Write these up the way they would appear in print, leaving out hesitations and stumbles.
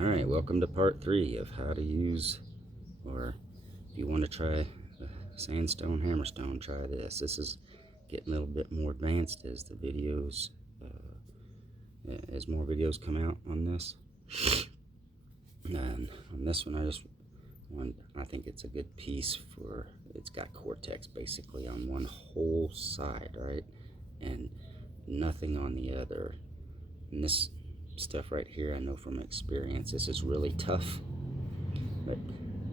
Alright, welcome to part 3 of how to use, or if you want to try Sandstone Hammerstone, try this. This is getting a little bit more advanced as the videos, as more videos come out on this. And on this one, I think it's a good piece for, it's got cortex basically on one whole side, right? And nothing on the other. And this stuff right here, I know from experience, this is really tough, but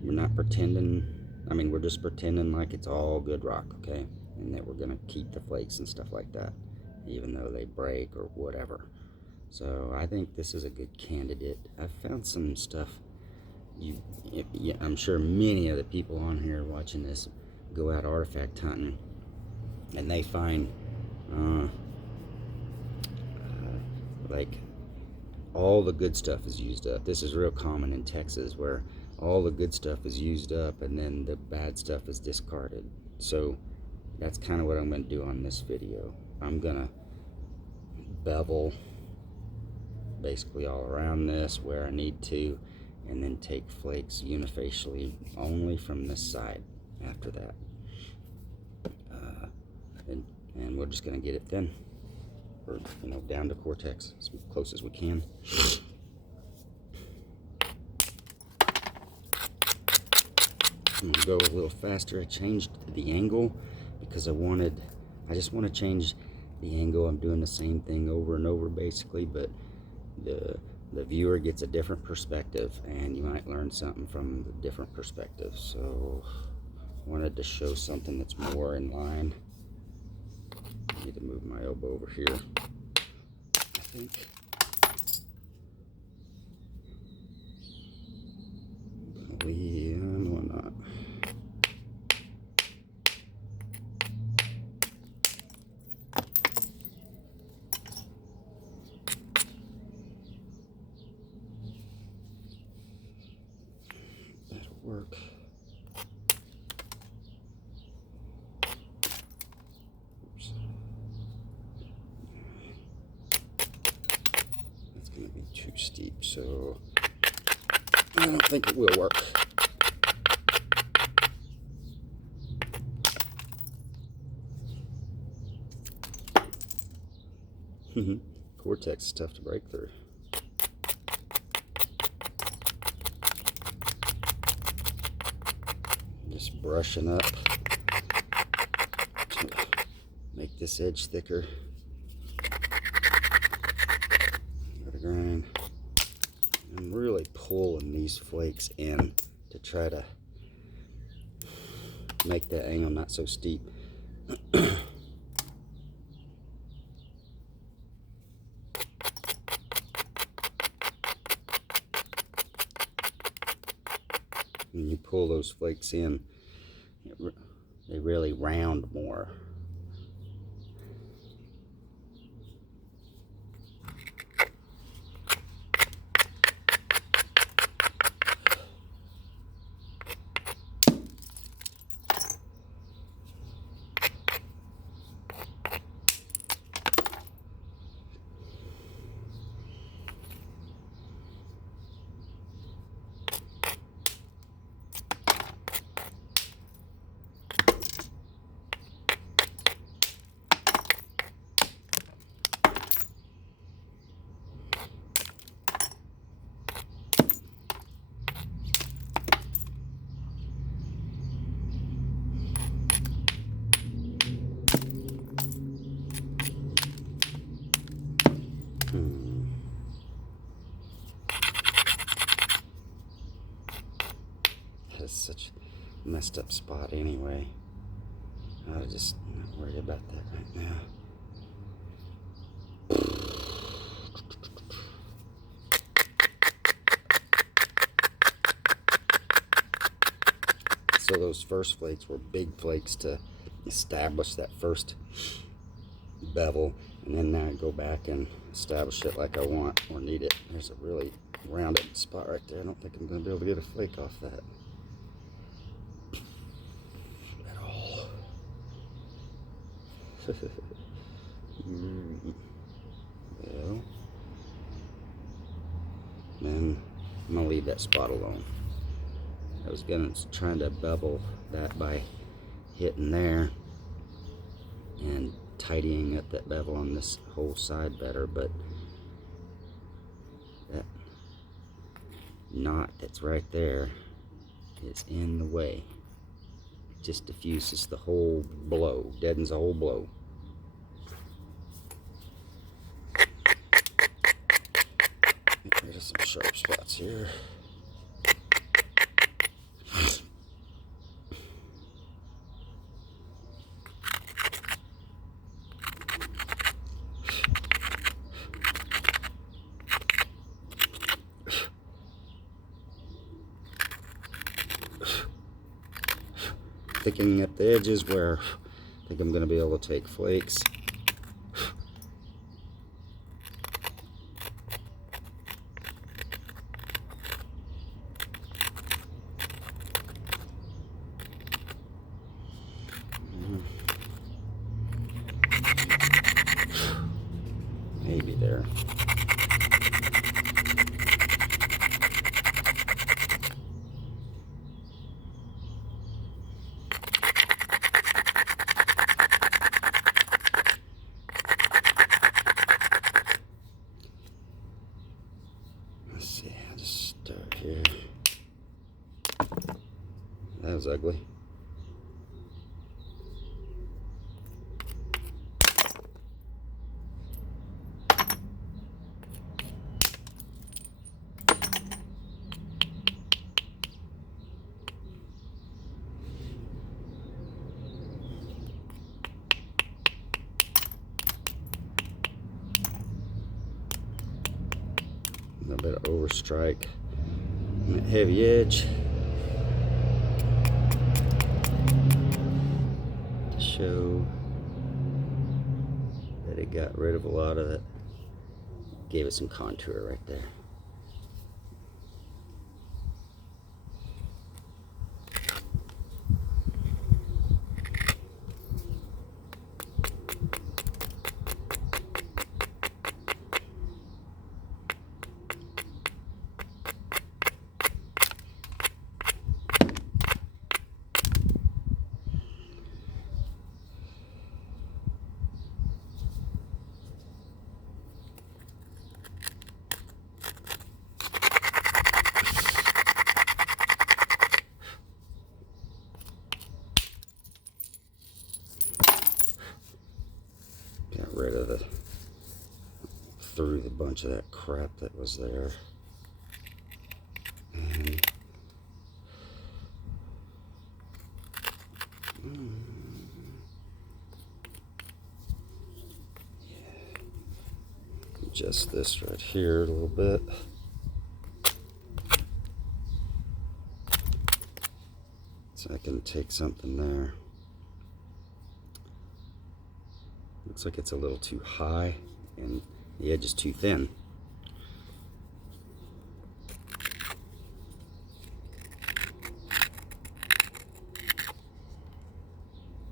we're not pretending. I mean, we're just pretending like it's all good rock, okay, and that we're gonna keep the flakes and stuff like that, even though they break or whatever. So I think this is a good candidate. I've found some stuff. I'm sure many of the people on here watching this go out artifact hunting, and they find like all the good stuff is used up. This is real common in Texas, where all the good stuff is used up and then the bad stuff is discarded. So that's kind of what I'm going to do on this video. I'm going to bevel basically all around this where I need to, and then take flakes unifacially only from this side after that. And we're just going to get it thin, or down to cortex as close as we can. I'm gonna go a little faster. I changed the angle because I just want to change the angle. I'm doing the same thing over and over basically, but the viewer gets a different perspective, and you might learn something from the different perspective. So I wanted to show something that's more in line. I need to move my elbow over here, I think. Or not. That'll work. Oops. That's going to be too steep, so I don't think it will work. Cortex is tough to break through. Just brushing up to make this edge thicker. Go to grind. I'm really pulling these flakes in to try to make that angle not so steep. When you pull those flakes in, they really round more. That's such a messed up spot anyway. I'm just not worried about that right now. So those first flakes were big flakes to establish that first bevel, and then now I go back and establish it like I want or need it. There's a really rounded spot right there. I don't think I'm going to be able to get a flake off that at all. Well, then I'm gonna leave that spot alone. I was trying to bevel that by hitting there and tidying up that bevel on this whole side better, but that knot that's right there is in the way. It just diffuses the whole blow, deadens the whole blow. Get rid of some sharp spots here. Thickening up the edges where I think I'm going to be able to take flakes. Maybe there. Let's see, I'll just start here. That was ugly. A little bit of overstrike on that heavy edge to show that it got rid of a lot of it. Gave it some contour right there. Got rid of the, threw the bunch of that crap that was there. And adjust this right here a little bit. So I can take something there. Looks like it's a little too high and the edge is too thin.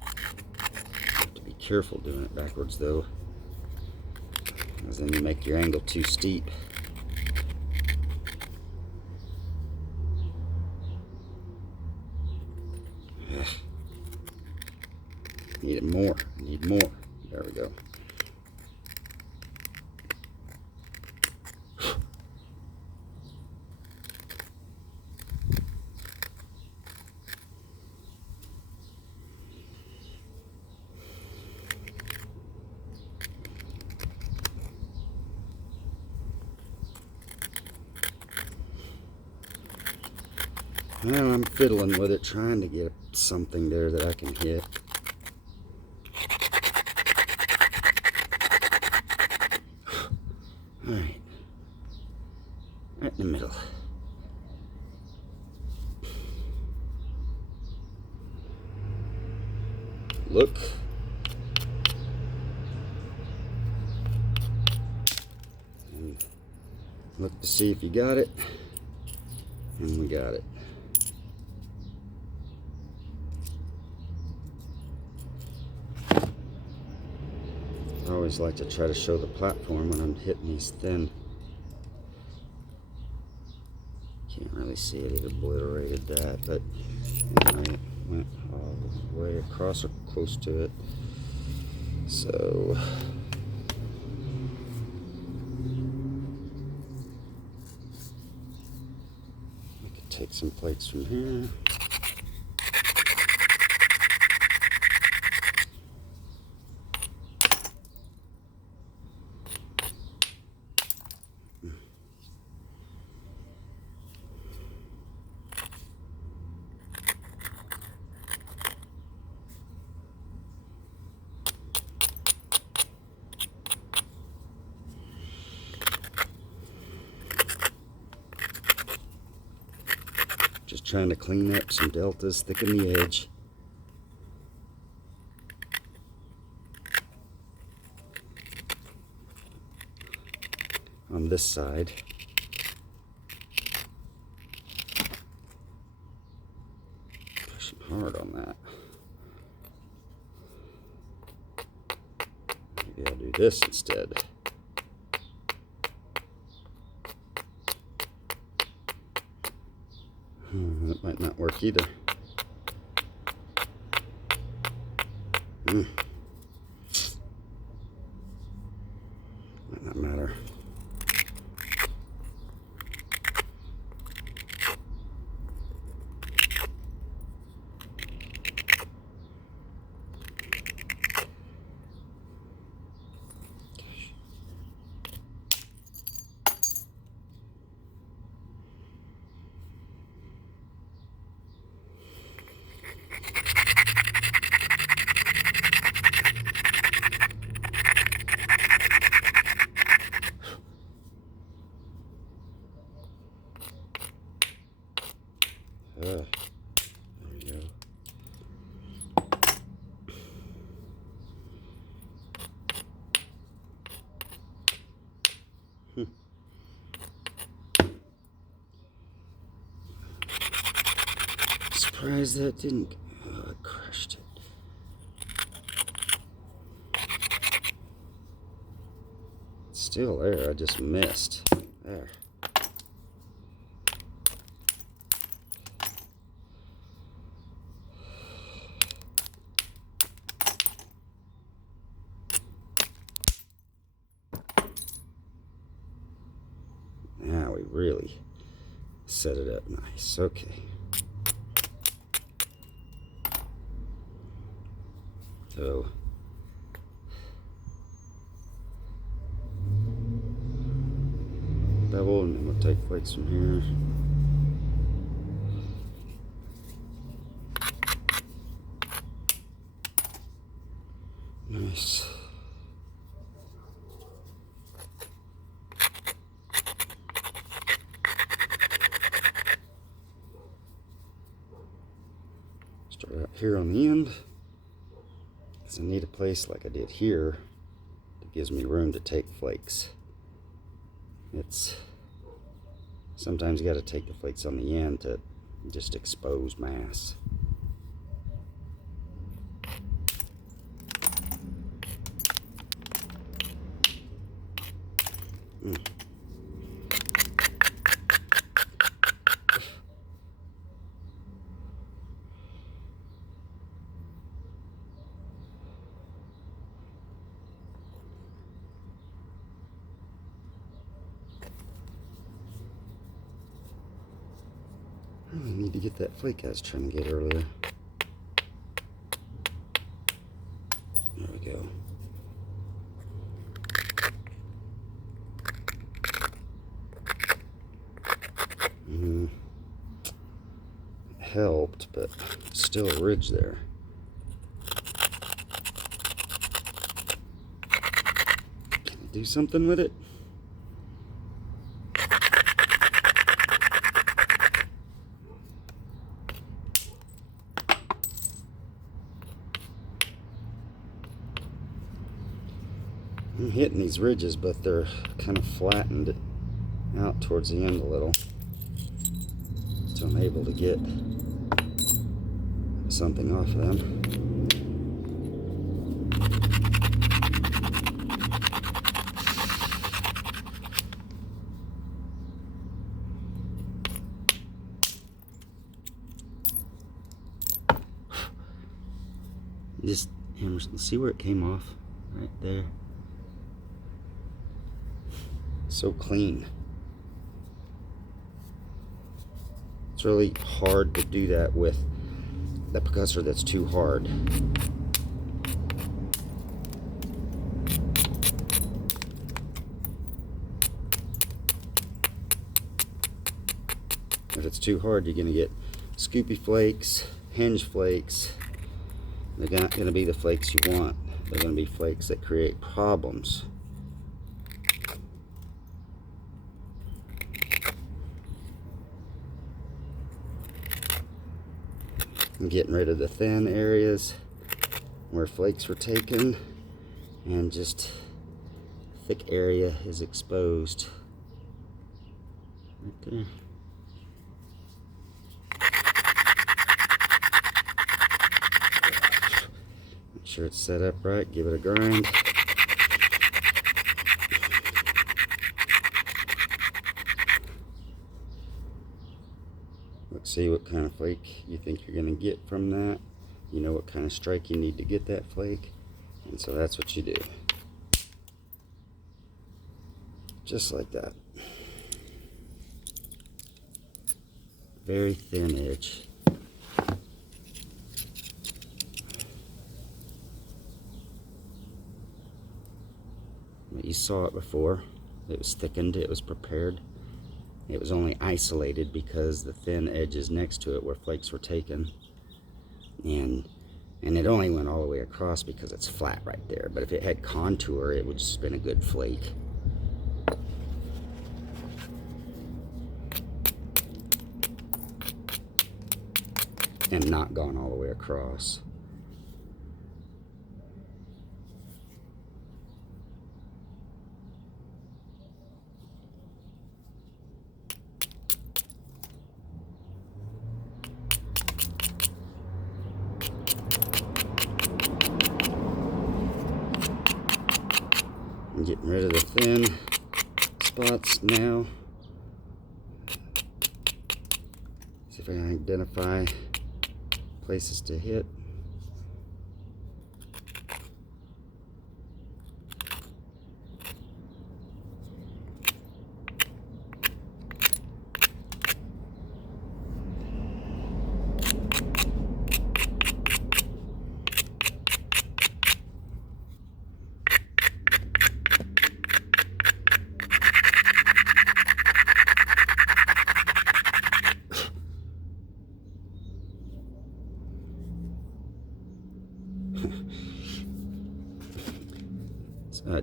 Have to be careful doing it backwards though, because then you make your angle too steep. Need it more. Need more. There we go. Well, I'm fiddling with it, trying to get something there that I can hit. Alright, right in the middle. Look. And look to see if you got it. And we got it. I always like to try to show the platform when I'm hitting these thin. Can't really see it, it obliterated that, but anyway, it went all the way across or close to it. So I could take some flakes from here. Just trying to clean up some deltas, thicken the edge. On this side. Pushing hard on that. Maybe I'll do this instead. That might not work either. Might not matter. There we go. Surprised that didn't. Oh, I crushed it. It's still there. I just missed. There. Now we really set it up nice. Okay. So bevel, and then we'll take flakes from here. Nice. Start out here on the end. I need a place like I did here that gives me room to take flakes. It's sometimes you got to take the flakes on the end to just expose mass. I need to get that flake I was trying to get earlier. There we go. It helped, but still a ridge there. Can I do something with it? I'm hitting these ridges, but they're kind of flattened out towards the end a little, so I'm able to get something off of them. Just hammer, see where it came off? Right there. So clean. It's really hard to do that with the percussor that's too hard. If it's too hard, you're going to get scoopy flakes, hinge flakes. They're not going to be the flakes you want. They're going to be flakes that create problems. I'm getting rid of the thin areas where flakes were taken, and just thick area is exposed right there. Make sure it's set up right, give it a grind. Let's see what kind of flake you think you're going to get from that. You know what kind of strike you need to get that flake, and so that's what you do. Just like that. Very thin edge. You saw it before. It was thickened, it was prepared. It was only isolated because the thin edges next to it where flakes were taken. And it only went all the way across because it's flat right there. But if it had contour, it would just been a good flake. And not gone all the way across. I'm getting rid of the thin spots now. See if I can identify places to hit.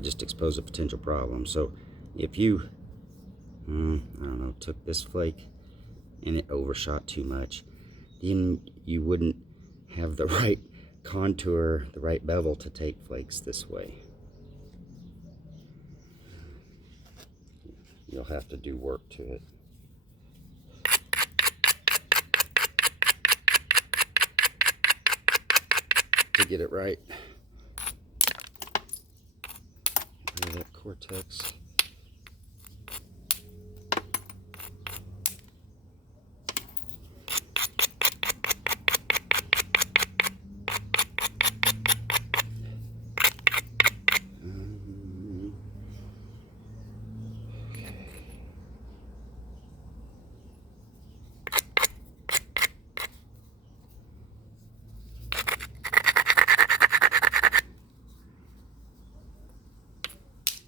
Just expose a potential problem. So if you, I don't know, took this flake and it overshot too much, then you wouldn't have the right contour, the right bevel to take flakes this way. You'll have to do work to it. To get it right. That cortex.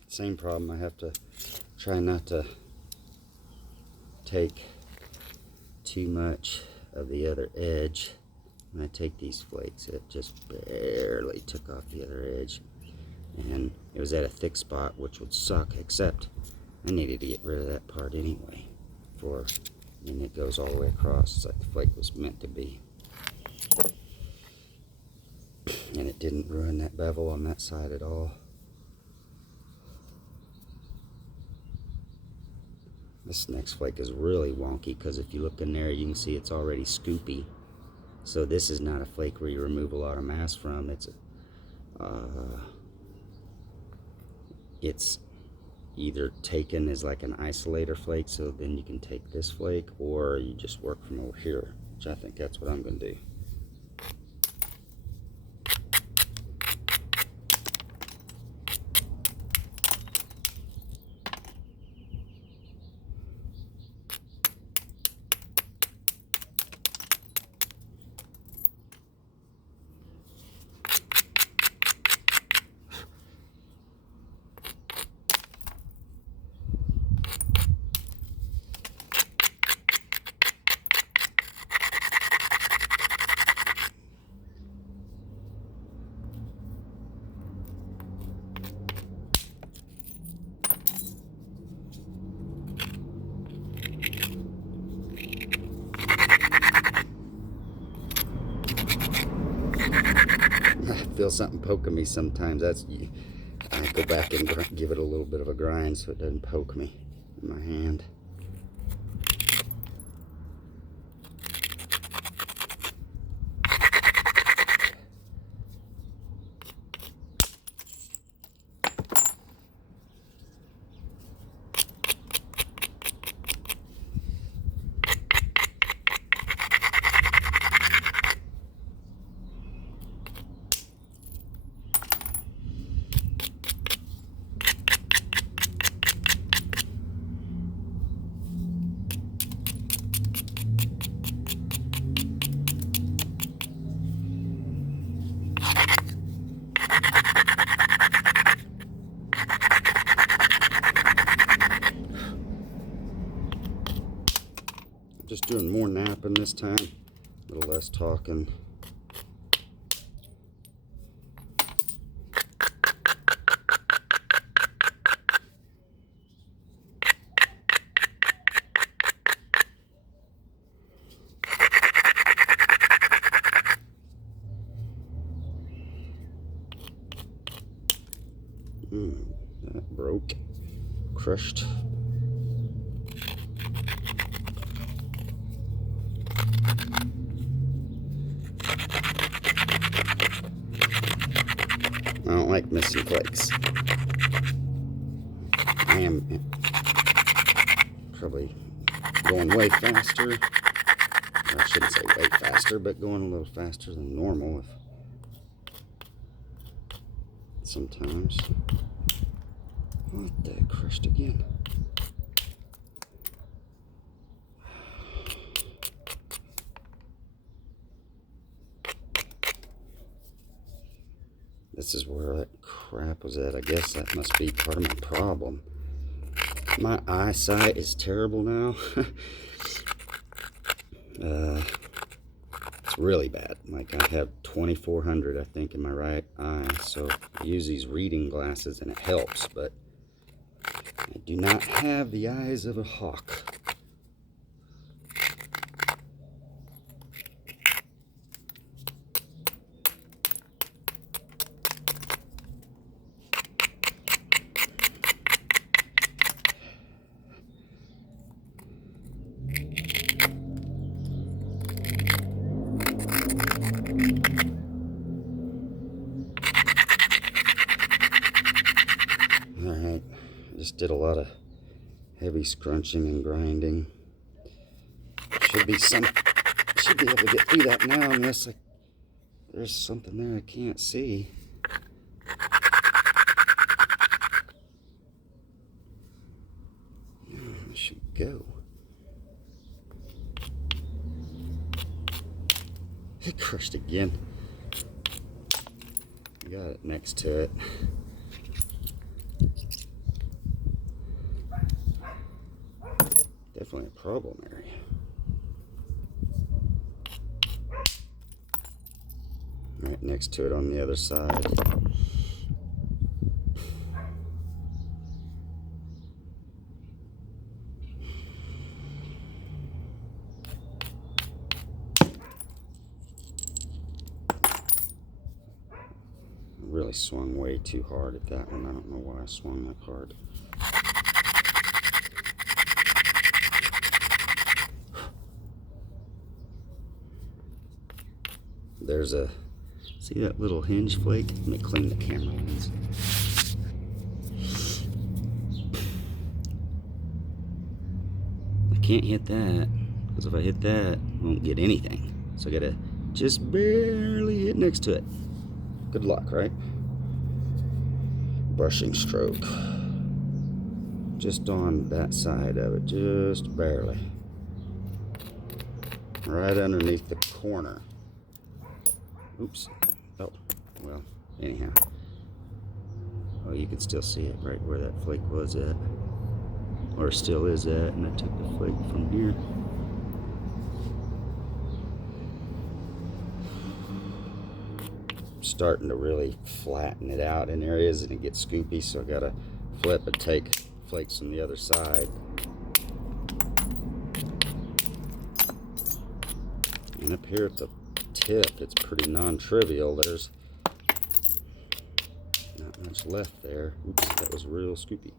Same problem. I have to try not to take too much of the other edge. When I take these flakes, it just barely took off the other edge, and it was at a thick spot, which would suck, except I needed to get rid of that part anyway, and it goes all the way across. It's like the flake was meant to be, and it didn't ruin that bevel on that side at all. This next flake is really wonky because if you look in there, you can see it's already scoopy. So this is not a flake where you remove a lot of mass from. It's either taken as like an isolator flake, so then you can take this flake, or you just work from over here, which I think that's what I'm going to do. feel something poking me sometimes, I go back and give it a little bit of a grind so it doesn't poke me in my hand. Just doing more napping this time, a little less talking. That broke, crushed. I don't like missing flakes. I am probably going way faster. I shouldn't say way faster, but going a little faster than normal sometimes. What the crushed again? This is where that crap was at. I guess that must be part of my problem. My eyesight is terrible now. It's really bad. Like, I have 2400, I think, in my right eye. So I use these reading glasses and it helps, but I do not have the eyes of a hawk. Alright, just did a lot of heavy scrunching and grinding. Should be able to get through that now, unless there's something there I can't see. I should go. It crushed again. I got it next to it. Definitely a problem area. Right next to it on the other side. Really swung way too hard at that one. I don't know why I swung that hard. There's a, see that little hinge flake? Let me clean the camera lens. I can't hit that, because if I hit that, I won't get anything. So I gotta just barely hit next to it. Good luck, right? Brushing stroke. Just on that side of it, just barely. Right underneath the corner. Oops. Oh, well, anyhow. Oh, you can still see it right where that flake was at. Or still is at, and I took the flake from here. Starting to really flatten it out in areas and it gets scoopy, so I gotta flip and take flakes from the other side. And up here at the tip, it's pretty non-trivial. There's much left there. Oops, that was real scoopy.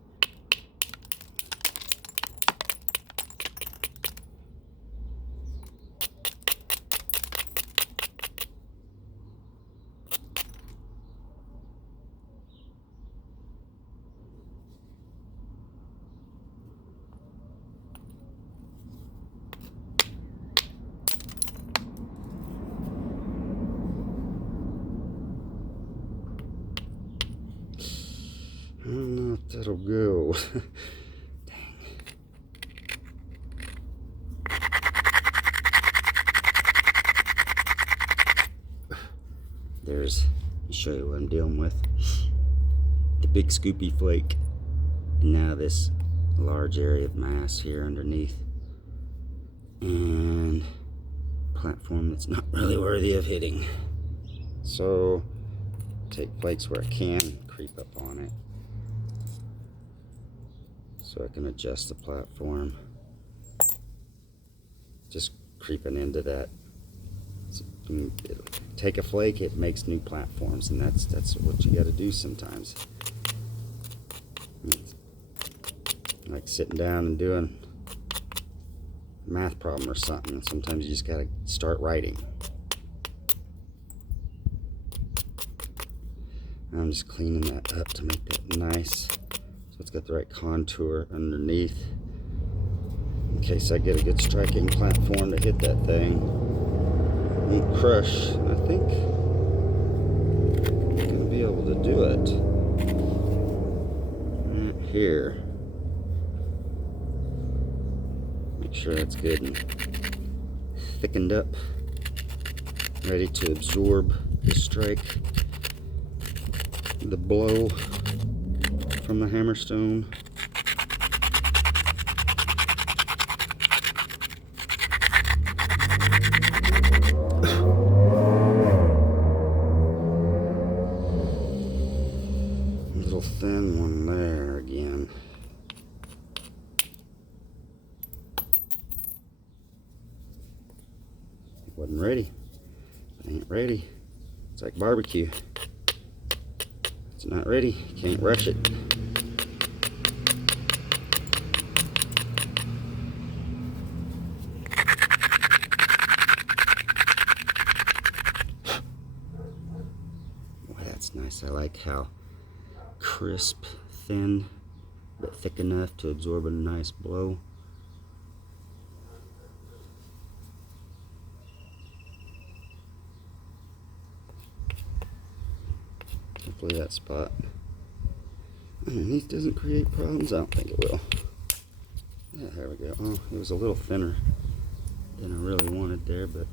I don't know if that'll go. Dang. There's, let me show you what I'm dealing with. The big scoopy flake, and now this large area of mass here underneath. And platform that's not really worthy of hitting. So, take flakes where I can, creep up on it, so I can adjust the platform. Just creeping into that. Take a flake, it makes new platforms, and that's what you got to do sometimes. Like sitting down and doing a math problem or something. Sometimes you just got to start writing. I'm just cleaning that up to make that nice, so it's got the right contour underneath, in case I get a good striking platform to hit that thing. Won't crush. I think I'm gonna be able to do it right here. Make sure that's good and thickened up, ready to absorb the strike, the blow from the hammerstone. Little thin one there again. Wasn't ready. Ain't ready. It's like barbecue. It's not ready. Can't rush it. Boy, that's nice. I like how crisp, thin, but thick enough to absorb a nice blow. Hopefully that spot underneath doesn't create problems. I don't think it will. Yeah, there we go. Oh, it was a little thinner than I really wanted there, but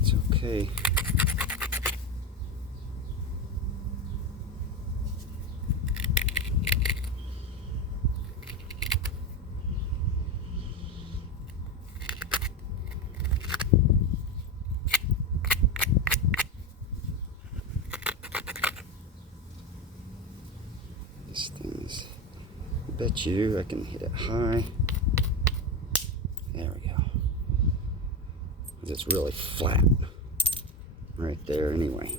it's okay. This thing's, I bet you I can hit it high. There we go. It's really flat right there anyway.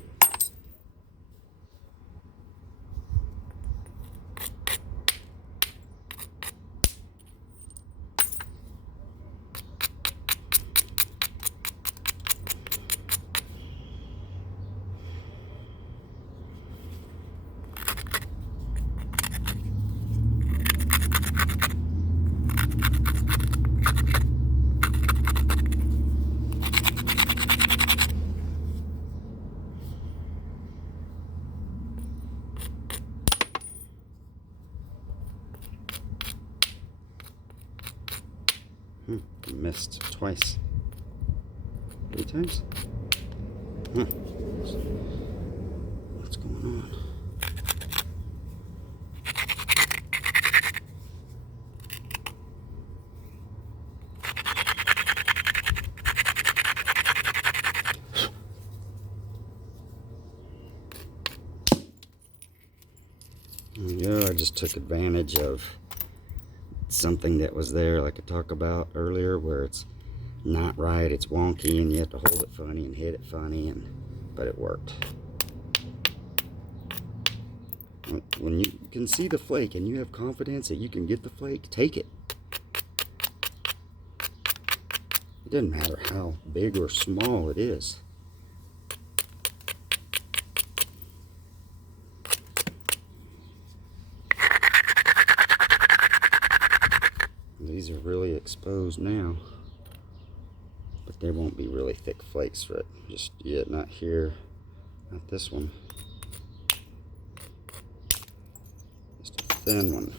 Missed twice. 3 times? What's going on? There we go. I just took advantage of something that was there, like I talked about earlier, where it's not right, it's wonky, and you have to hold it funny and hit it funny, but it worked. When you can see the flake and you have confidence that you can get the flake, take it. It doesn't matter how big or small it is. These are really exposed now, but there won't be really thick flakes for it just yet. Not here, not this one. Just a thin one.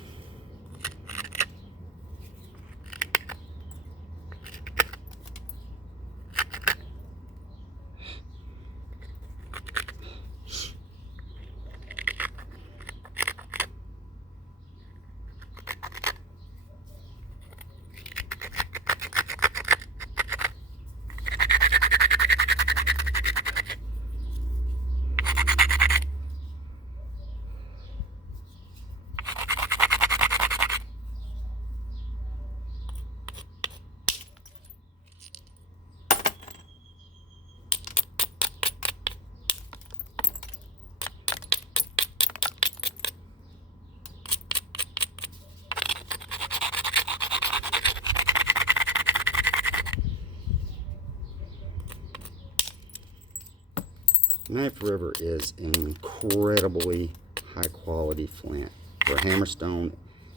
Knife River is incredibly high quality flint. For hammerstone,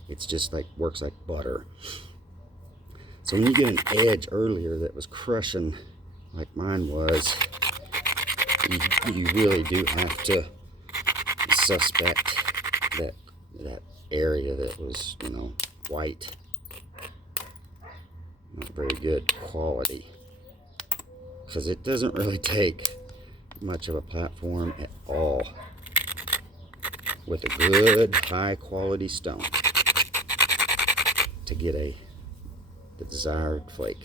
it's just like works like butter. So when you get an edge earlier that was crushing like mine was, you really do have to suspect that area that was, you know, white. Not very good quality. Because it doesn't really take much of a platform at all with a good high quality stone to get the desired flake.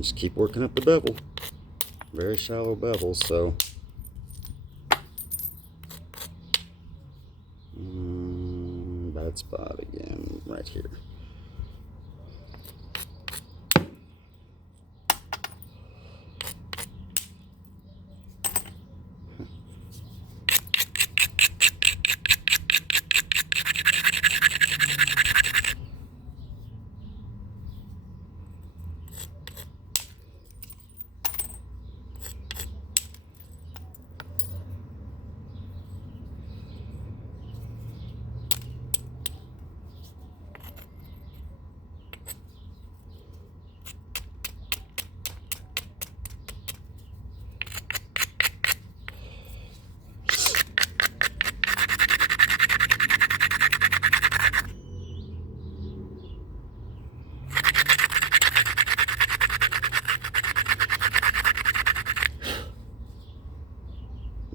Just keep working up the bevel. Very shallow bevel, so bad spot again, right here.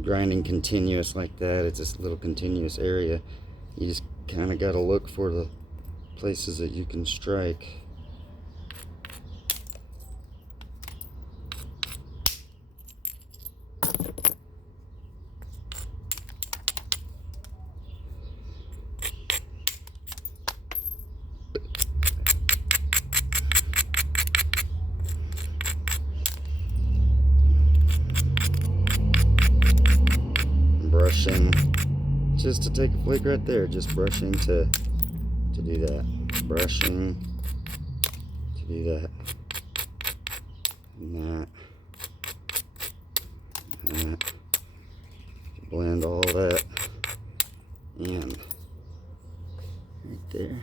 Grinding continuous like that, it's this little continuous area. You just kind of got to look for the places that you can strike. brushing just to take a flake right there. Just brushing to do that. Brushing to do that. And that. And that. Blend all that in right there.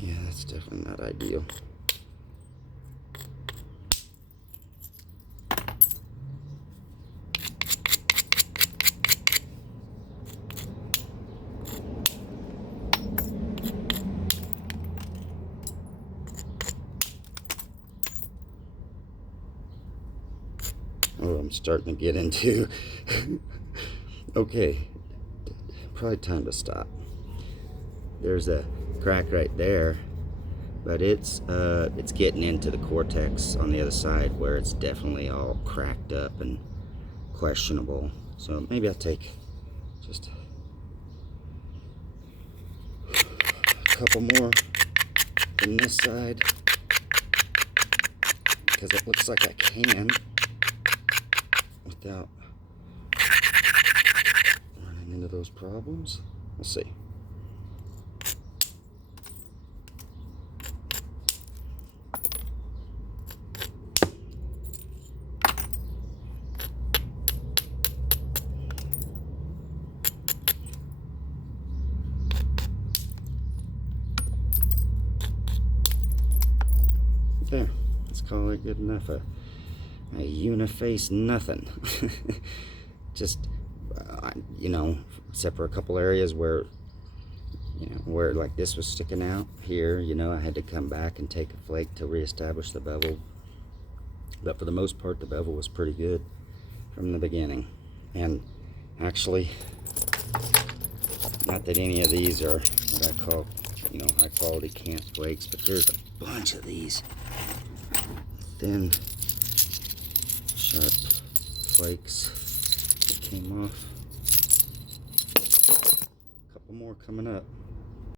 Yeah, that's definitely not ideal. Oh, I'm starting to get into okay, probably time to stop. There's a crack right there, but it's getting into the cortex on the other side where it's definitely all cracked up and questionable. So maybe I'll take just a couple more from this side, because it looks like I can without running into those problems. We'll see. There, let's call it good enough. A uniface nothing. Just, you know, except for a couple areas where, you know, where like this was sticking out here, you know, I had to come back and take a flake to reestablish the bevel. But for the most part, the bevel was pretty good from the beginning. And actually, not that any of these are what I call, you know, high quality canned flakes, but there's a bunch of these thin, sharp flakes that came off. A couple more coming up.